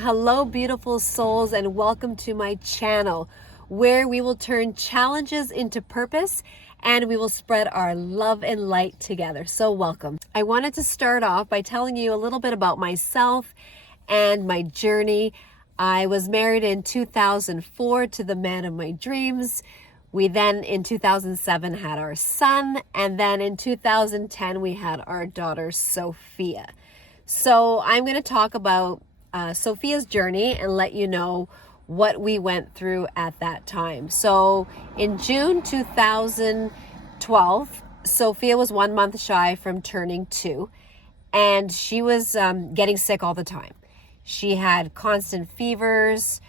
Hello, beautiful souls, and welcome to my channel where we will turn challenges into purpose and we will spread our love and light together. So welcome. I wanted to start off by telling you a little bit about myself and my journey. I was married in 2004 to the man of my dreams. We then in 2007 had our son, and then in 2010 we had our daughter Sophia. So I'm going to talk about Sophia's journey and let you know what we went through at that time. So in June 2012, Sophia was 1 month shy from turning 2, and she was getting sick all the time. She had constant fevers,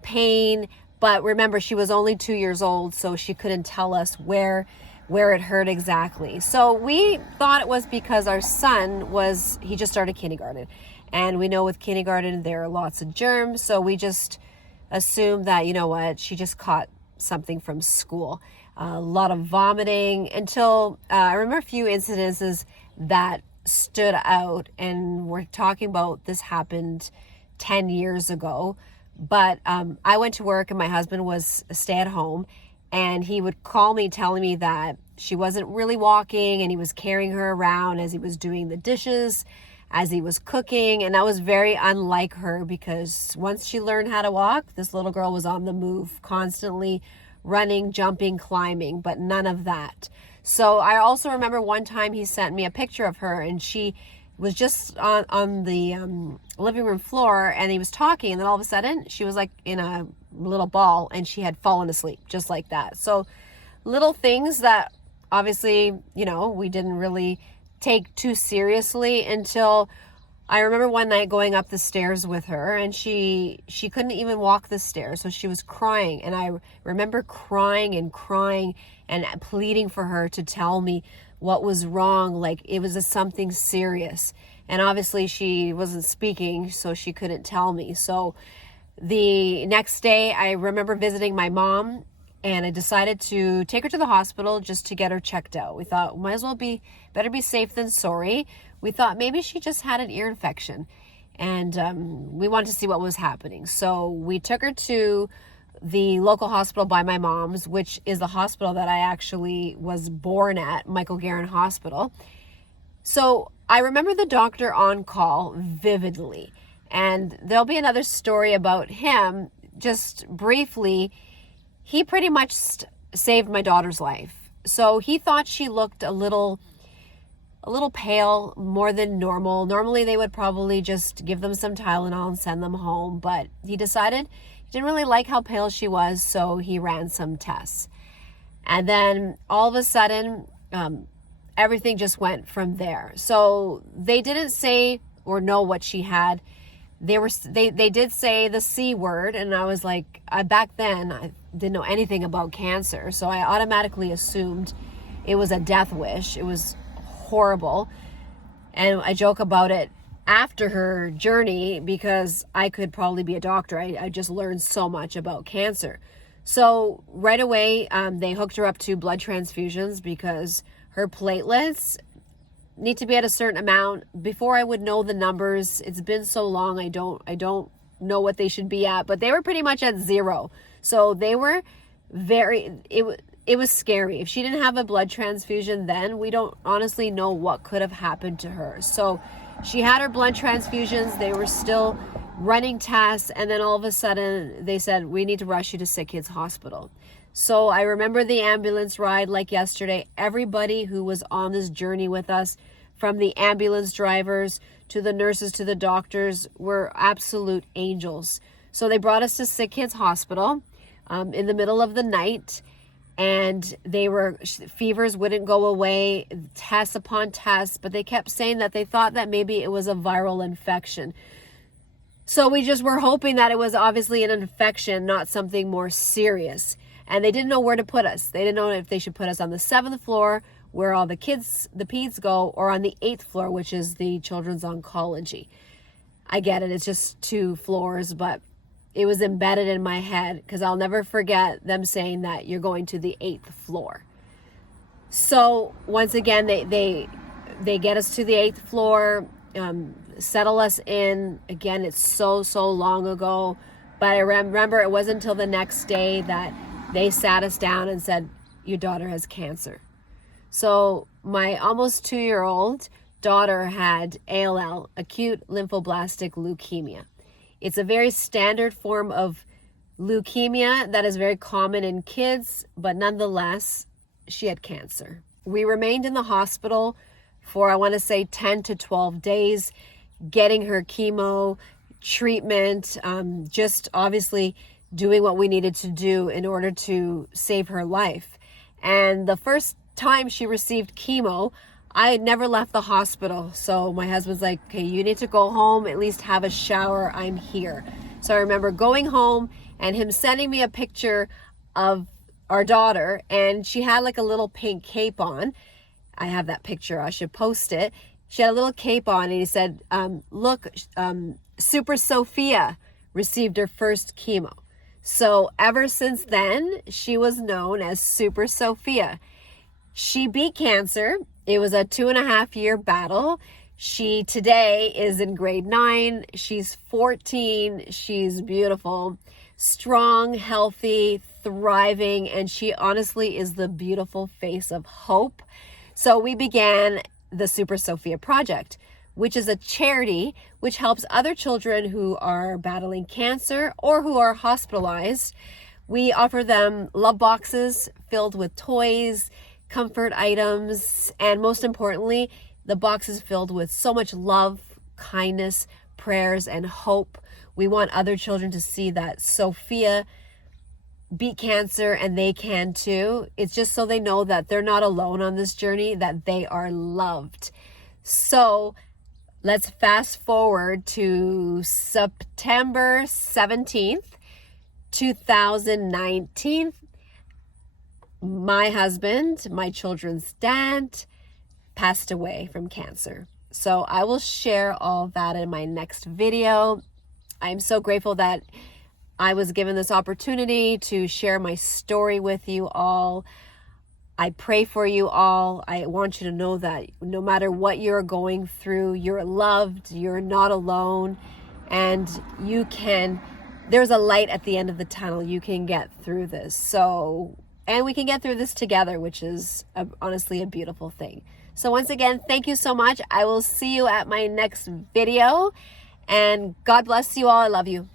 pain, but remember, she was only 2 years old, so she couldn't tell us where it hurt exactly. So we thought it was because our son he just started kindergarten. And we know with kindergarten, there are lots of germs. So we just assumed that, you know what, she just caught something from school. A lot of vomiting until I remember a few incidences that stood out. And we're talking about this happened 10 years ago. But I went to work and my husband was a stay-at-home. And he would call me telling me that she wasn't really walking and he was carrying her around as he was doing the dishes, as he was cooking. And that was very unlike her because once she learned how to walk, this little girl was on the move, constantly running, jumping, climbing, but none of that. So I also remember one time he sent me a picture of her and she was just on the living room floor and he was talking, and then all of a sudden she was like in a little ball and she had fallen asleep just like that. So little things that obviously, we didn't really take too seriously until I remember one night going up the stairs with her and she couldn't even walk the stairs. So she was crying, and I remember crying and pleading for her to tell me what was wrong, like it was something serious. And obviously she wasn't speaking, so she couldn't tell me. So the next day I remember visiting my mom, and I decided to take her to the hospital just to get her checked out. We thought, better be safe than sorry. We thought maybe she just had an ear infection, and we wanted to see what was happening. So we took her to the local hospital by my mom's, which is the hospital that I actually was born at, Michael Garron Hospital. So I remember the doctor on call vividly, and there'll be another story about him. Just briefly, he pretty much saved my daughter's life. So he thought she looked a little pale, more than normal. Normally they would probably just give them some Tylenol and send them home, but he decided he didn't really like how pale she was, so he ran some tests. And then all of a sudden, everything just went from there. So they didn't say or know what she had. They did say the C word, and I was like, back then I didn't know anything about cancer, so I automatically assumed it was a death wish. It was horrible, and I joke about it after her journey because I could probably be a doctor. I just learned so much about cancer. So right away, they hooked her up to blood transfusions because her platelets need to be at a certain amount. Before I would know the numbers, it's been so long, I don't know what they should be at, but they were pretty much at 0. So they were it was scary. If she didn't have a blood transfusion then, we don't honestly know what could have happened to her. So she had her blood transfusions, they were still running tests, and then all of a sudden they said, we need to rush you to Sick Kids Hospital. So I remember the ambulance ride like yesterday. Everybody who was on this journey with us, from the ambulance drivers to the nurses to the doctors, were absolute angels. So they brought us to Sick Kids Hospital in the middle of the night, and fevers wouldn't go away, tests upon tests, but they kept saying that they thought that maybe it was a viral infection. So we just were hoping that it was obviously an infection, not something more serious. And they didn't know where to put us. They didn't know if they should put us on the 7th floor, where all the peds go, or on the 8th floor, which is the children's oncology. I get it, it's just 2 floors, but it was embedded in my head because I'll never forget them saying that you're going to the 8th floor. So once again, they get us to the 8th floor. settle us in. Again, it's so long ago, but I remember it wasn't until the next day that they sat us down and said, your daughter has cancer. So my almost 2-year-old daughter had ALL, acute lymphoblastic leukemia. It's a very standard form of leukemia that is very common in kids, but nonetheless, she had cancer. We remained in the hospital for, I want to say, 10 to 12 days, getting her chemo, treatment, just obviously doing what we needed to do in order to save her life. And the first time she received chemo, I had never left the hospital. So my husband's like, okay, you need to go home, at least have a shower, I'm here. So I remember going home and him sending me a picture of our daughter, and she had like a little pink cape on. I have that picture, I should post it. She had a little cape on, and he said, look, Super Sophia received her first chemo. So ever since then, she was known as Super Sophia. She beat cancer. It was a 2.5-year battle. She today is in grade 9. She's 14. She's beautiful, strong, healthy, thriving, and she honestly is the beautiful face of hope. So we began the Super Sophia Project, which is a charity which helps other children who are battling cancer or who are hospitalized. We offer them love boxes filled with toys, comfort items, and most importantly, the box is filled with so much love, kindness, prayers, and hope. We want other children to see that Sophia beat cancer and they can too. It's just so they know that they're not alone on this journey, that they are loved. So let's fast forward to September 17th, 2019. My husband, my children's dad, passed away from cancer. So I will share all that in my next video. I'm so grateful that I was given this opportunity to share my story with you all. I pray for you all. I want you to know that no matter what you're going through, you're loved, you're not alone, and you can, there's a light at the end of the tunnel. You can get through this. And we can get through this together, which is honestly a beautiful thing. So once again, thank you so much. I will see you at my next video, and God bless you all. I love you.